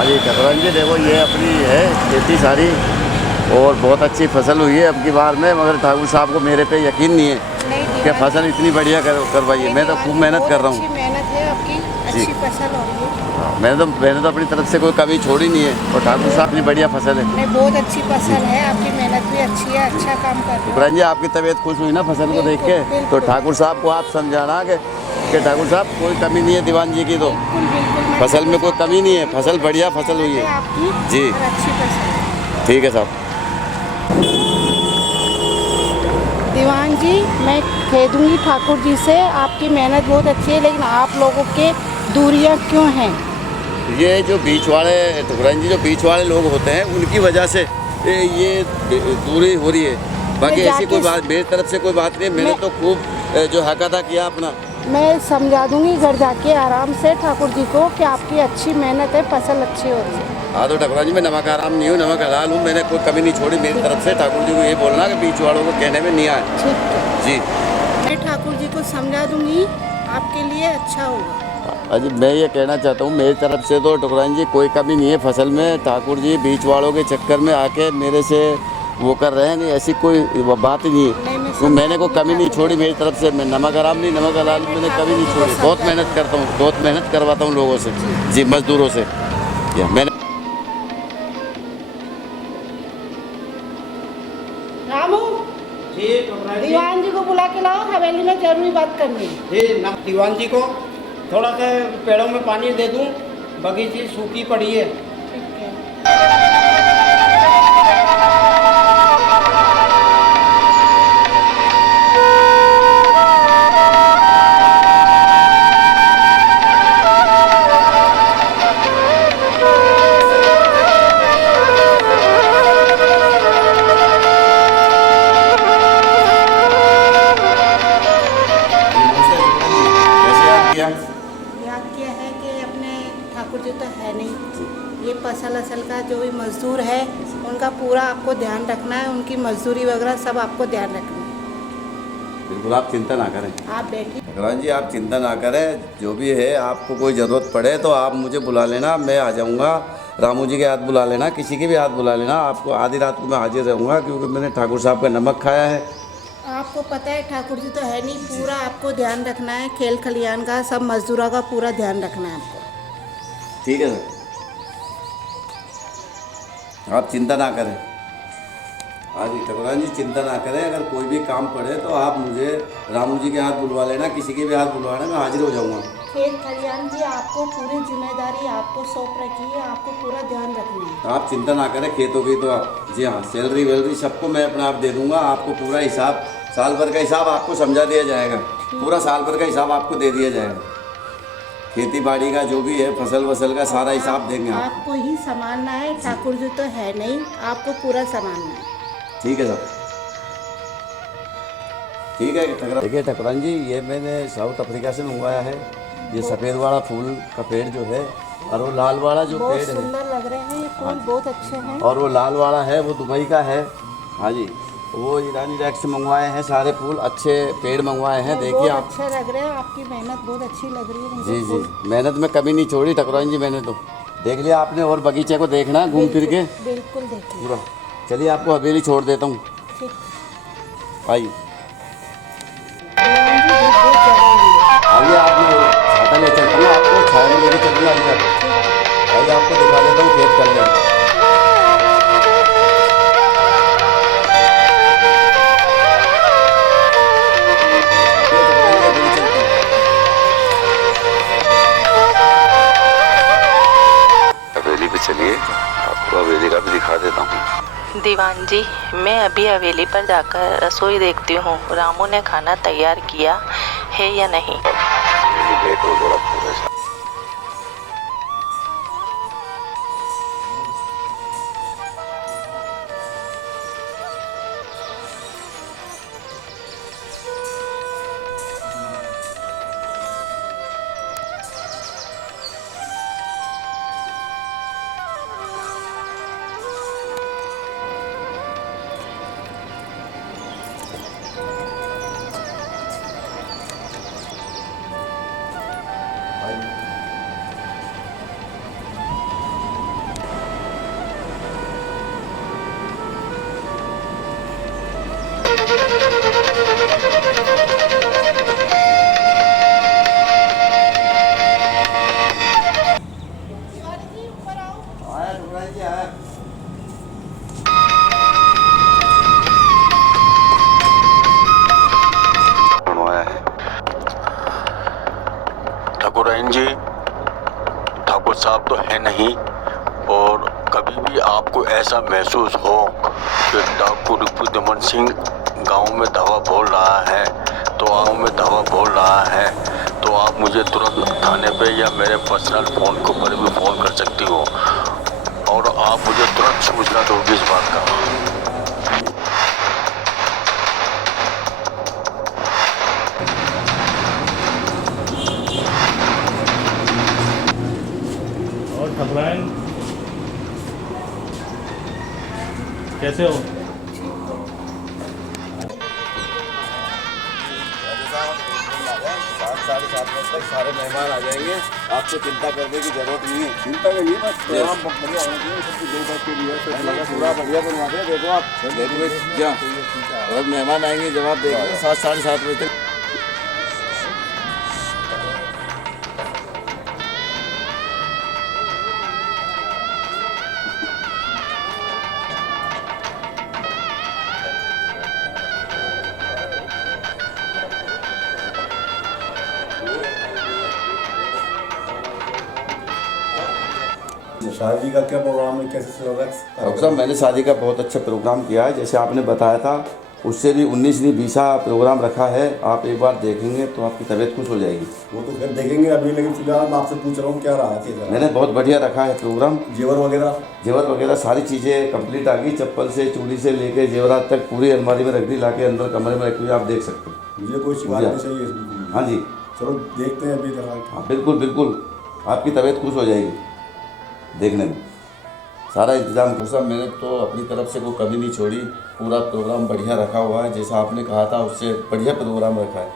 हाँ जी ठाकुराइन जी देखो ये अपनी है खेती सारी और बहुत अच्छी फसल हुई है अब की बार में, मगर ठाकुर साहब को मेरे पे यकीन नहीं है नहीं कि फसल इतनी बढ़िया करवाई है। मैं तो खूब मेहनत कर रहा अच्छी हूँ मेहनत है आपकी, जी। अच्छी फसल हो रही है। हाँ, मैंने तो अपनी तरफ से कोई कमी छोड़ी नहीं है और ठाकुर साहब इतनी बढ़िया फसल है। नहीं, बहुत अच्छी फसल है आपकी, मेहनत भी अच्छी है, अच्छा काम कर रहे हो। ठाकुराइन जी आपकी तबीयत खुश हुई ना फसल को देख बिल्कुल, के, तो बिल्कुल। ठाकुर साहब को आप समझाना कि ठाकुर साहब कोई कमी नहीं है दीवान जी की, तो बिल्कुल बिल्कुल, मैं फसल में कोई ठाकुर कमी नहीं है, साहब को फसल बहुत बढ़िया अच्छी फसल हुई मेहनत है आपकी जी। और अच्छी फसल है। ठीक है साहब। दीवान जी, मैं कह दूंगी ठाकुर जी से आपकी मेहनत बहुत अच्छी है, लेकिन आप लोगों के दूरियां क्यों हैं? ये जो बीच वाले ठाकुराइन जी जो बीच वाले लोग होते हैं उनकी वजह से ये दूरी हो रही है, बाकी ऐसी कोई बात मेरी तरफ से कोई बात नहीं है। मैंने तो खूब जो हक अदा किया अपना। मैं समझा दूंगी घर जाके आराम से ठाकुर जी को कि आपकी अच्छी मेहनत है, फसल अच्छी हो रही है। हाँ तो ठाकुराइन जी मैं नमक आराम नहीं हूँ, नमक हलाल हूँ, मैंने कोई कमी नहीं छोड़ी मेरी तरफ से। ठाकुर जी को ये बोलना कि बीच वालों को कहने में नहीं आए। ठीक है जी मैं ठाकुर जी को समझा दूंगी, आपके लिए अच्छा होगा। अजी मैं ये कहना चाहता हूँ मेरी तरफ से तो ठाकुराइन जी कोई कमी नहीं है फसल में। ठाकुर जी बीच वालों के चक्कर में आके मेरे से वो कर रहे हैं, नहीं ऐसी कोई बात ही नहीं है। मैं तो मैंने कोई कमी नहीं छोड़ी मेरी तरफ से। मैं नमक हराम नहीं, नमक हलाल मैंने कभी नहीं छोड़ी। बहुत मेहनत करता हूँ, बहुत मेहनत करवाता हूँ लोगों से जी, मजदूरों से। या मैंने रामू, जी ठाकुराइन जी। दीवान जी को बुला के लाओ, हवेली में जरूरी बात करनी है। जी ना दीवान जी को थोड़ा सा पेड़ों में पानी दे दूं, बगीची सूखी पड़ी है। ठीक है। कैसे याद किया? याद किया है कि अपने ठाकुर जी तो है नहीं, ये फसल असल का जो भी मजदूर है उनका पूरा आपको ध्यान रखना है, उनकी मजदूरी वगैरह सब आपको ध्यान रखना है। बिल्कुल आप चिंता ना करें आप बैठिए। ठाकुराइन जी, आप चिंता ना करें। जो भी है आपको कोई ज़रूरत पड़े तो आप मुझे बुला लेना, मैं आ जाऊंगा। रामू जी के हाथ बुला लेना, किसी के भी हाथ बुला लेना, आपको आधी रात को मैं हाजिर रहूँगा, क्योंकि मैंने ठाकुर साहब का नमक खाया है। आपको पता है ठाकुर जी तो है नहीं, पूरा आपको ध्यान रखना है, खेल खलियान का सब मजदूरों का पूरा ध्यान रखना है आपको। ठीक है सर, आप चिंता ना करें। हाँ जी ठाकुराइन जी चिंता ना करें, अगर कोई भी काम पड़े तो आप मुझे रामू जी के हाथ बुलवा लेना, किसी के भी हाथ बुलवा लेना, मैं हाजिर हो जाऊँगा। खेल खलियान की आपको पूरी जिम्मेदारी आपको सौंप रखी है, आपको पूरा ध्यान रखना है। आप चिंता ना करें, खेतों की तो आप जी हाँ सैलरी वैलरी सबको मैं अपना आप दे दूँगा। आपको पूरा हिसाब, साल भर का हिसाब आपको समझा दिया जाएगा, पूरा साल भर का हिसाब आपको दे दिया जाएगा। खेती बाड़ी का जो भी है, फसल वसल का सारा हिसाब देंगे आप। आपको ही संभालना है, ठाकुर जी तो है नहीं, आपको पूरा संभालना है। ठीक है सर, ठीक है ठाकुराइन। देखिए ठाकुराइन जी, ये मैंने साउथ अफ्रीका से मंगवाया है। ये सफ़ेद वाला फूल का पेड़ जो है, और वो लाल वाला जो बहुत पेड़ है, सुंदर लग रहे हैं ये फूल, बहुत अच्छे हैं। और वो लाल वाला है वो दुबई का है। हाँ जी, वो ईरानी रैक से मंगवाए हैं, सारे फूल अच्छे पेड़ मंगवाए हैं। देखिए बहुत आप अच्छे लग रहे हैं, आपकी मेहनत बहुत अच्छी लग रही है मुझे जी जी, फूल। मेहनत में कभी नहीं छोड़ी ठाकुराइन जी मैंने तो। देख लिया आपने, और बगीचे को देखना घूम फिर के बिल्कुल देखिए। पूरा। चलिए आपको हवेली छोड़ देता हूँ, ठीक। आइए। दीवान जी धूप बहुत ज़्यादा हुई है। आइए आप, मैं छाता ले चलता हूँ, आपको छाया में लेके चलूँगा। आइए आप, आइए आपको दिखा देता हूँ खेत कर लें। हवेली पे चलिए, आपको हवेली का भी दिखा देता हूँ। दीवान जी, मैं अभी हवेली पर जाकर रसोई देखती हूँ, रामू ने खाना तैयार किया है या नहीं। बैठो जरा थोड़ा सा। ठाकुराइन जी, ठाकुर साहब तो है नहीं, और कभी भी आपको ऐसा महसूस हो कि ठाकुर दमन सिंह गांव में धावा बोल रहा है, तो गांव में धावा बोल रहा है, तो आप मुझे तुरंत थाने पे या मेरे पर्सनल फ़ोन को पर भी फ़ोन कर सकती हो, और आप मुझे तुरंत सूचना दोगे इस बात का। और ठाकुराइन कैसे हो? साढ़े 7 बजे तक सारे मेहमान आ जाएंगे, आपको चिंता करने की जरूरत नहीं है। चिंता नहीं, बस प्रोग्राम बढ़िया होना चाहिए, सबकी दो बात के लिए पूरा बढ़िया बनवा दें। देखो आप जब मेहमान आएंगे जवाब देंगे 7 साढ़े 7 बजे तक। शादी का क्या प्रोग्राम है, कैसे चल रहा है? डॉक्टर साहब, मैंने शादी का बहुत अच्छा प्रोग्राम किया है, जैसे आपने बताया था उससे भी 19 नहीं 20 प्रोग्राम रखा है। आप एक बार देखेंगे तो आपकी तबीयत खुश हो जाएगी। वो तो फिर देखेंगे अभी, लेकिन फिलहाल मैं आपसे पूछ रहा हूँ क्या रहा है? मैंने बहुत बढ़िया रखा है प्रोग्राम। जेवर वगैरह सारी चीज़ें कंप्लीट आ गई, चप्पल से चूड़ी से लेके जेवरात तक पूरी अलमारी में रख दी, लाके अंदर कमरे में रखी हुई, आप देख सकते हो। मुझे कोई शिकायत नहीं चाहिए। हाँ जी, चलो देखते हैं अभी। हाँ बिल्कुल बिल्कुल, आपकी तबीयत खुश हो जाएगी देखने में। सारा इंतजाम सब मैंने तो अपनी तरफ से कोई कमी नहीं छोड़ी, पूरा प्रोग्राम बढ़िया रखा हुआ है, जैसा आपने कहा था उससे बढ़िया प्रोग्राम रखा है।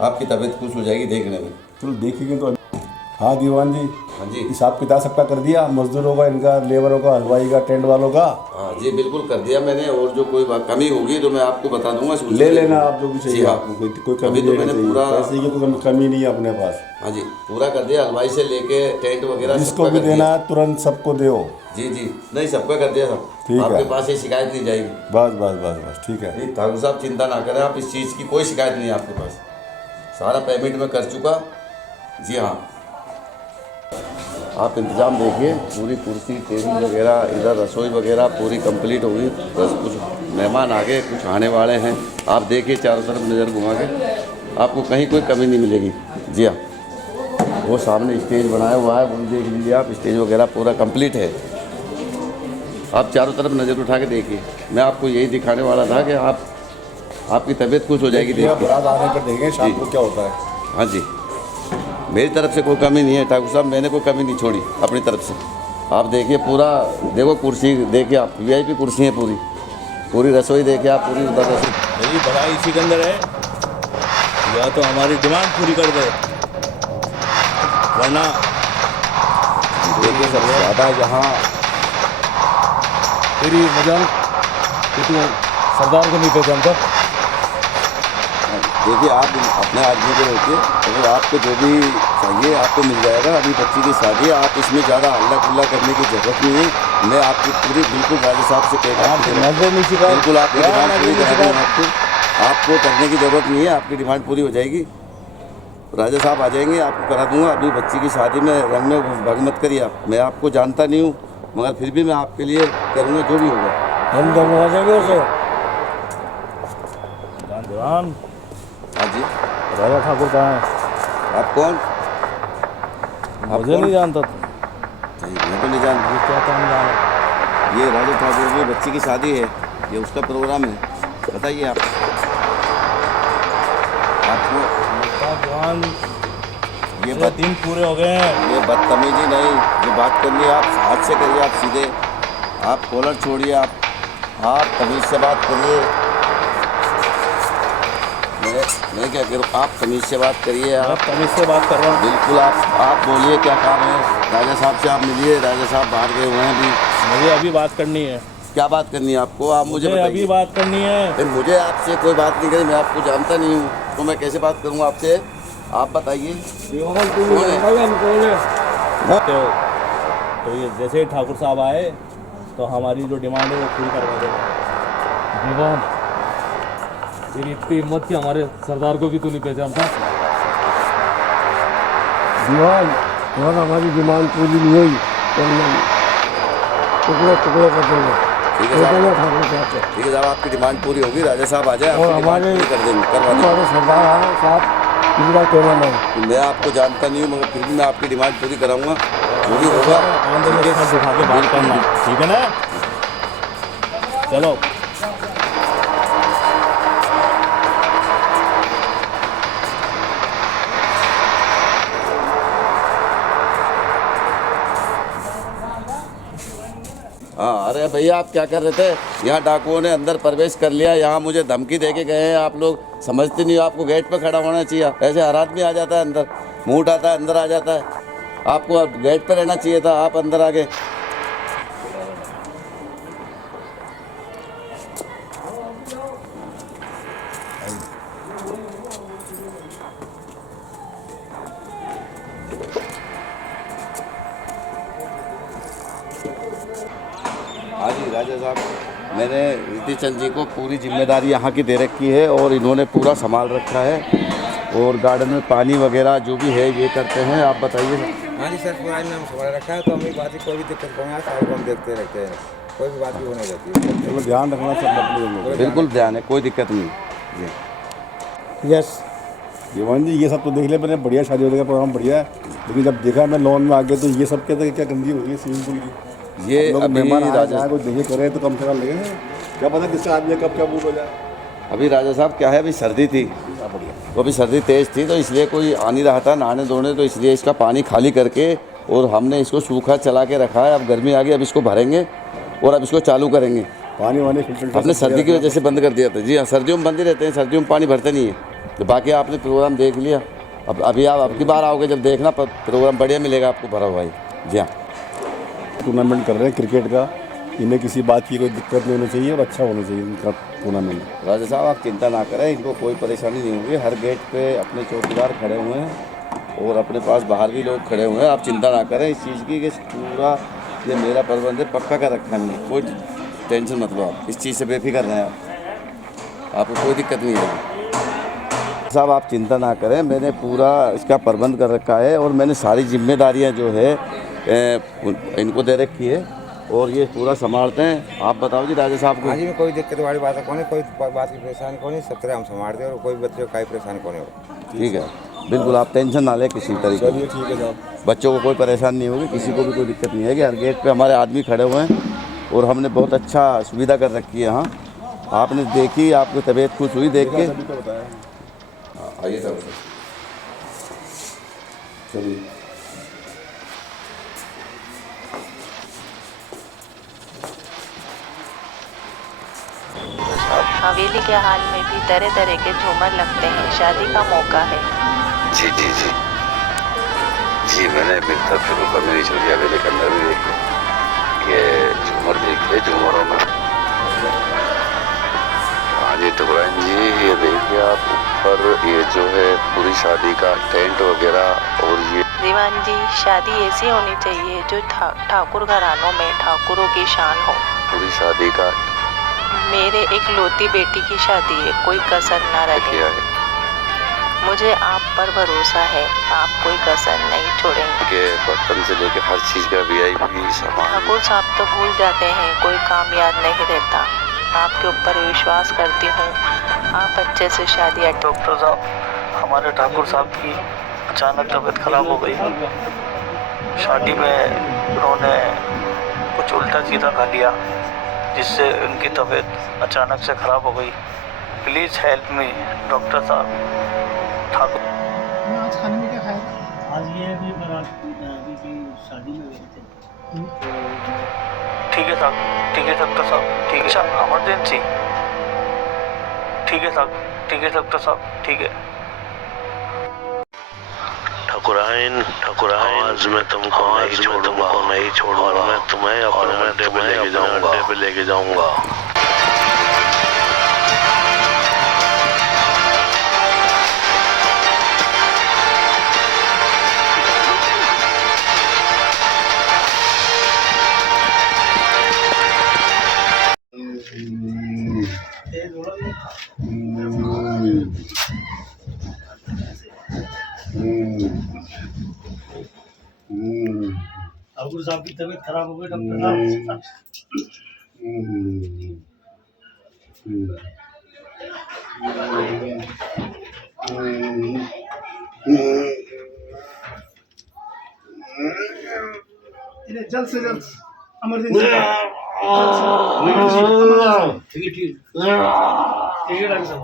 आपकी तबीयत खुश हो जाएगी देखने में। चलो देखेंगे तो। हाँ दीवान जी, हाँ जी, हिसाब किताब सबका कर दिया, मजदूरों का, इनका, लेबरों का, हलवाई का, टेंट वालों का? हाँ जी बिल्कुल कर दिया मैंने, और जो कोई कमी होगी तो मैं आपको बता दूंगा। ले लेना आप जो भी चाहिए। हाँ, आपको कोई कमी तो मैंने पूरा पैसे की कोई कमी नहीं है अपने पास। हाँ जी पूरा कर दिया, हलवाई से लेके टेंट वगैरह जिसको भी देना है तुरंत सबको दो। जी जी, नहीं सबका कर दिया सब। ठीक है, आपके पास ये शिकायत नहीं जाएगी। बस बस बस बस ठीक है। ठाकुर साहब चिंता ना करें आप, इस चीज़ की कोई शिकायत नहीं है आपके पास। सारा पेमेंट मैं कर चुका। जी हाँ, आप इंतज़ाम देखिए, पूरी कुर्सी टेबल वगैरह, इधर रसोई वगैरह पूरी कंप्लीट होगी। बस कुछ मेहमान आ गए, कुछ आने वाले हैं। आप देखिए चारों तरफ नज़र घुमा के, आपको कहीं कोई कमी नहीं मिलेगी। जी हाँ, वो सामने स्टेज बनाया हुआ है, वो देख लीजिए आप, स्टेज वगैरह पूरा कंप्लीट है। आप चारों तरफ नज़र उठा के देखिए। मैं आपको यही दिखाने वाला था कि आपकी तबीयत खुश हो जाएगी देख के। आने पर देखेंगे शाम को क्या होता है। हाँ जी, मेरी तरफ से कोई कमी नहीं है ठाकुर साहब, मैंने कोई कमी नहीं छोड़ी अपनी तरफ से। आप देखिए पूरा, देखो कुर्सी देखिए आप, VIP कुर्सी है, पूरी रसोई देखिए आप, पूरी उधर रसोई। मेरी भलाई इसी के अंदर है, या तो हमारी डिमांड पूरी कर दे, वरना देखिए सबसे ज़्यादा यहाँ तेरी मजाल कि तू सरदार को नहीं पहचानता। देखिए आप अपने आदमी को रोकिए, अगर आपको जो भी चाहिए आपको मिल जाएगा। अभी बच्ची की शादी है, आप इसमें ज़्यादा हल्ला गुल्ला करने की जरूरत नहीं है। मैं आपकी पूरी बिल्कुल राजा साहब से कह रहा हूँ, बिल्कुल आपकी डिमांड पूरी करा दूँ। आपको करने की ज़रूरत नहीं है, आपकी डिमांड पूरी हो जाएगी। राजा साहब आ जाएंगे, आपको करा दूँगा। अभी बच्ची की शादी में रंग में भाग मत करिए आप, मैं आपको जानता नहीं हूँ, मगर फिर भी मैं आपके लिए करूँगा जो भी होगा। हम दोनों आ जाएंगे उसे। दीवान, हाँ जी, राजा ठाकुर कहाँ है? आप कौन? मुझे नहीं जानता था। मैं तो नहीं जानता। क्या काम जाना? ये राजा ठाकुर की बच्ची की शादी है, ये उसका प्रोग्राम है। बताइए आपको जवान, ये 3 दिन पूरे हो गए हैं। ये बदतमीजी नहीं, जो बात करनी है आप हाथ से करिए, आप सीधे, आप कॉलर छोड़िए, आप तमीज़ से बात करिए। मैं क्या करूँ, आप तमीज़ से बात करिए। आप तमीज़ से बात कर रहा हूँ। बिल्कुल, आप बोलिए क्या काम है। राजा साहब से आप मिलिए, राजा साहब बाहर गए हुए हैं अभी। मुझे अभी बात करनी है। क्या बात करनी है आपको? आप मुझे अभी बताइए। बात करनी है। अरे मुझे आपसे कोई बात नहीं करनी, मैं आपको जानता नहीं हूँ तो मैं कैसे बात करूँ आपसे? आप बताइए कौन है? तो ये जैसे ही ठाकुर साहब आए तो हमारी जो डिमांड है वो पूरी करवा देगा। दीवान, तेरी इतनी हिम्मत कि हमारे सरदार को भी तू नहीं पहचानता। दीवान अगर हमारी डिमांड पूरी नहीं हुई तो हम टुकड़े टुकड़े कर देंगे। ठीक है साहब, ठाकुर साहब को ठीक है साहब, आपकी डिमांड पूरी होगी, राजा साहब आ जाए, और आपकी डिमांड हमारे पूरी कर देंगे, करवा देंगे। हमारे सरदार आए साहब इनका कहना नहीं। मैं आपको जानता नहीं हूँ मगर फिर भी मैं आपकी डिमांड पूरी कराऊंगा, जो भी होगा आमदनी के साथ दिखा के बात करना, ठीक है ना? चलो। हाँ, अरे भैया आप क्या कर रहे थे? यहाँ डाकुओं ने अंदर प्रवेश कर लिया, यहाँ मुझे धमकी दे के गए हैं। आप लोग समझते नहीं हो, आपको गेट पर खड़ा होना चाहिए। ऐसे हर आदमी आ जाता है अंदर, मुंह उठाता है अंदर आ जाता है। आपको अब गेट पर रहना चाहिए था, आप अंदर आ गए। हाँ जी राजा साहब, मैंने रीति चंद जी को पूरी जिम्मेदारी यहाँ की दे रखी है और इन्होंने पूरा संभाल रखा है और गार्डन में पानी वगैरह जो भी है ये करते हैं। आप बताइए सर। हाँ जी सर, पूरा इन्होंने संभाल रखा है तो हमें बात की कोई भी दिक्कत नहीं है, सारे को हम देखते रहते हैं, कोई भी बात भी होने रहती है। चलो ध्यान रखना सब अपने। बिल्कुल ध्यान है, कोई दिक्कत नहीं जी। यस दीवान जी ये सब तो देख लिया मैंने, बढ़िया शादी होने का प्रोग्राम बढ़िया है, लेकिन जब देखा मैं लॉन में आ गया तो ये सब कहते हैं क्या गंदी हो गई स्विमिंग पूल की। ये लोग अभी मेहमान राजा आए कोई देखिए करे तो कम से कम लगे, क्या पता किसका आदमी कब क्या मुँह हो जाए। अभी राजा साहब क्या है, अभी सर्दी थी तो अभी सर्दी तेज़ थी तो इसलिए कोई आ नहीं रहा था नहाने धोने, तो इसलिए इसका पानी खाली करके और हमने इसको सूखा चला के रखा है। अब गर्मी आ गई, अब इसको भरेंगे और अब इसको चालू करेंगे। पानी वानी फिल्टर आपने सर्दी की वजह से बंद कर दिया था। जी हाँ, सर्दियों में बंद ही रहते हैं, सर्दियों में पानी भरते नहीं है। तो बाकी आपने प्रोग्राम देख लिया, अब अभी आप अब की बार आओगे जब देखना प्रोग्राम बढ़िया मिलेगा आपको भरा हुआ ही। जी हाँ, टूर्नामेंट कर रहे हैं क्रिकेट का, इन्हें किसी बात की कोई दिक्कत नहीं होनी चाहिए और अच्छा होना चाहिए इनका टूर्नामेंट। राजा साहब आप चिंता ना करें, इनको कोई परेशानी नहीं होगी। हर गेट पे अपने चौकीदार खड़े हुए हैं और अपने पास बाहर भी लोग खड़े हुए हैं। आप चिंता ना करें इस चीज़ की कि पूरा ये मेरा प्रबंध है, पक्का कर रखा है मैंने, कोई टेंशन मत लो आप, इस चीज़ से बेफिक्र रहें आप, आपको कोई दिक्कत नहीं आएगी। साहब आप चिंता ना करें, मैंने पूरा इसका प्रबंध कर रखा है और मैंने सारी जिम्मेदारियां जो है इनको दे रखी है और ये पूरा संभालते हैं। आप बताओ जी राजा साहब को। हाँ जी, में कोई दिक्कत वाली बात कौन है, कोई बात की परेशानी कौन है, सब तरह हम संभालते हैं और कोई बच्चे को कोई परेशानी कौन है। ठीक है, बिल्कुल आप टेंशन ना लें किसी तरीके की। ठीक है साहब, बच्चों को कोई परेशानी नहीं होगी, किसी को भी कोई दिक्कत नहीं है। हर गेट पे हमारे आदमी खड़े हुए हैं और हमने बहुत अच्छा सुविधा कर रखी है यहाँ। आपने देखी, आपकी तबीयत खुश हुई देख के। आइए साहब, चलिए हवेली के हाल में भी तरह तरह के झूमर लगते हैं, शादी का मौका है। जी जी जी जी, मैंने अभी तक शुरू कर मेरी छोटी हवेली के अंदर भी देखे ये झूमर, देखे झूमरों में। हाँ जी टुकराइन जी, ये देखिए आप ऊपर ये जो है पूरी शादी का टेंट वगैरह। और ये दीवान जी, शादी ऐसी होनी चाहिए जो ठाकुर घरानों में ठाकुरों की शान हो। पूरी शादी का मेरे एक लौती बेटी की शादी है, कोई कसर न रहे। किया है मुझे आप पर भरोसा है, आप कोई कसर नहीं छोड़ेंगे। कि बर्तन से लेके हर चीज़ का VIP सामान। ठाकुर साहब तो भूल जाते हैं, कोई काम याद नहीं रहता। आपके ऊपर विश्वास करती हूँ, आप अच्छे से शादी। डॉक्टर साहब, हमारे ठाकुर साहब की अचानक तबीयत खराब हो गई। शादी में उन्होंने कुछ उल्टा सीधा खा लिया जिससे उनकी तबीयत अचानक से ख़राब हो गई। प्लीज़ हेल्प मी डॉक्टर साहब। ठाकुर आज खाने में क्या खाया? आज ये भी बारात की शादी में गए थे। ठीक है साहब, ठीक है डॉक्टर साहब, ठीक है। अच्छा इमरजेंसी? ठीक है साहब, ठीक है डॉक्टर साहब, ठीक है। ठकुराइन आज मैं तुमको नहीं छोड़ूंगा और मैं तुम्हें अपने अड्डे पे लेके जाऊंगा। पे लेके जाऊंगा। ठाकुर साहब की तबीयत खराब हो गई, डॉक्टर साहब। इन्हें जल्द से जल्द इमरजेंसी ठीक है, ठीक है डॉक्टर साहब।